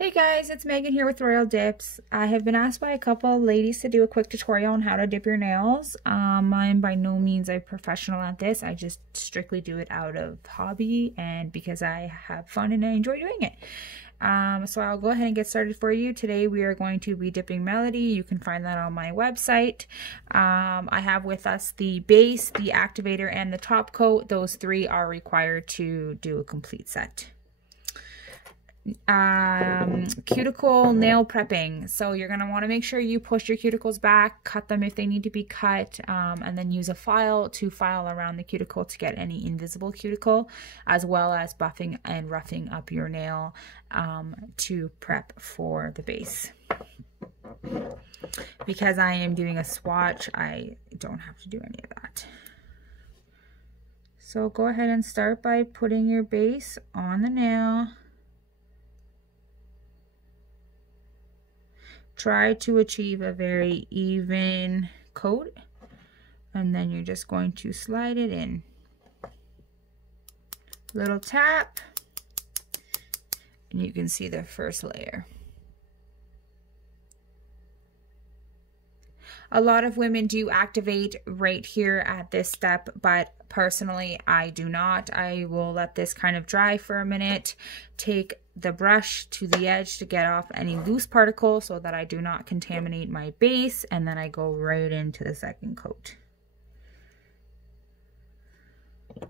Hey guys, it's Megan here with Royal Dips. I have been asked by a couple of ladies to do a quick tutorial on how to dip your nails. I'm by no means a professional at this. I just strictly do it out of hobby and because I have fun and I enjoy doing it. So I'll go ahead and get started for you. Today we are going to be dipping Melody. You can find that on my website. I have with us the base, the activator, and the top coat. Those three are required to do a complete set. Cuticle nail prepping. So you're going to want to make sure you push your cuticles back, cut them if they need to be cut, and then use a file to file around the cuticle to get any invisible cuticle, as well as buffing and roughing up your nail to prep for the base. Because I am doing a swatch, I don't have to do any of that. So go ahead and start by putting your base on the nail. Try to achieve a very even coat, and then you're just going to slide it in. Little tap, and you can see the first layer. A lot of women do activate right here at this step, but personally I do not. I will let this kind of dry for a minute, take the brush to the edge to get off any loose particles so that I do not contaminate my base, and then I go right into the second coat. A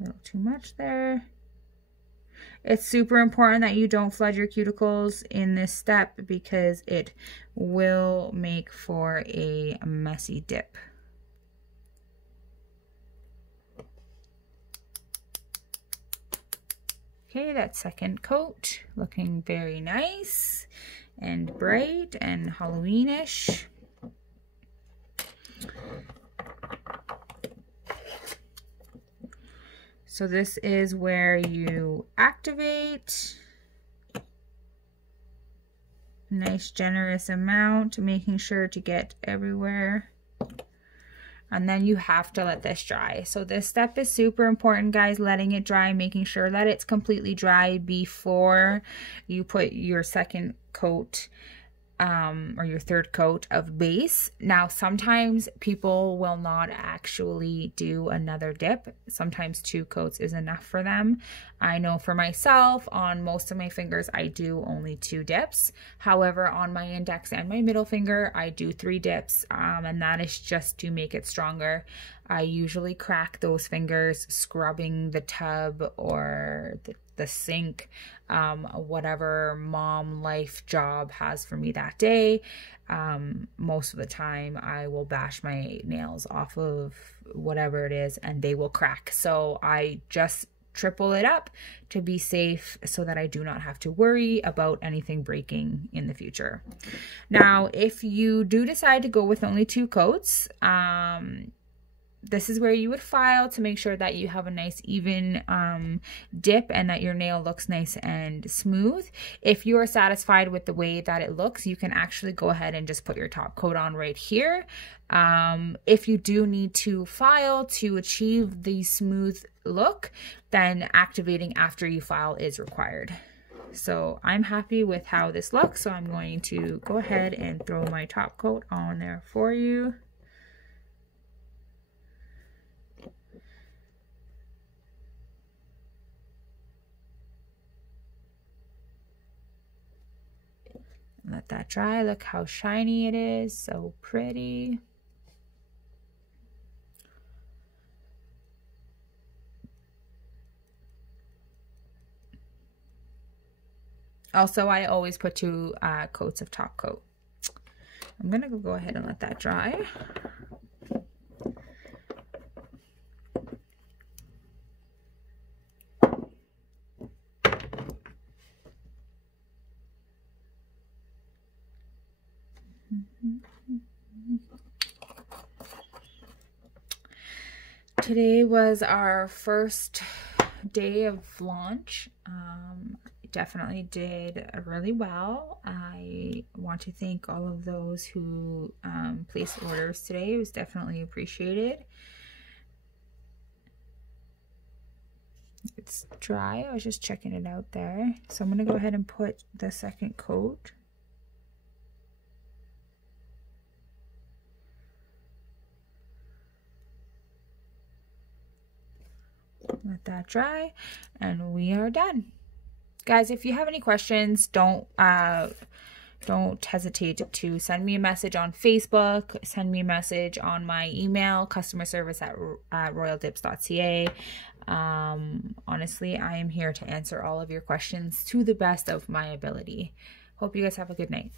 little too much there. It's super important that you don't flood your cuticles in this step because it will make for a messy dip. Okay, that second coat looking very nice and bright and Halloweenish. So this is where you activate. Nice generous amount, making sure to get everywhere. And then you have to let this dry. So this step is super important, guys, letting it dry, making sure that it's completely dry before you put your second coat or your third coat of base. Now, sometimes people will not actually do another dip. Sometimes 2 coats is enough for them. I know for myself, on most of my fingers, I do only 2 dips. However, on my index and my middle finger, I do 3 dips, and that is just to make it stronger. I usually crack those fingers scrubbing the tub or the sink, whatever mom life job has for me that day. Most of the time I will bash my nails off of whatever it is and they will crack. So I just triple it up to be safe so that I do not have to worry about anything breaking in the future. Now, if you do decide to go with only 2 coats, this is where you would file to make sure that you have a nice even dip and that your nail looks nice and smooth. If you are satisfied with the way that it looks, you can actually go ahead and just put your top coat on right here. If you do need to file to achieve the smooth look, then activating after you file is required. So I'm happy with how this looks, so I'm going to go ahead and throw my top coat on there for you. Let that dry. Look how shiny it is. So pretty. Also, I always put 2 coats of top coat. I'm going to go ahead and let that dry. Today was our first day of launch. Definitely did really well. I want to thank all of those who placed orders today. It was definitely appreciated. It's dry. I was just checking it out there. So I'm going to go ahead and put the second coat. Let that dry and we are done. Guys, if you have any questions, don't hesitate to send me a message on Facebook, send me a message on my email, customerservice@royaldips.ca. Honestly, I am here to answer all of your questions to the best of my ability. Hope you guys have a good night.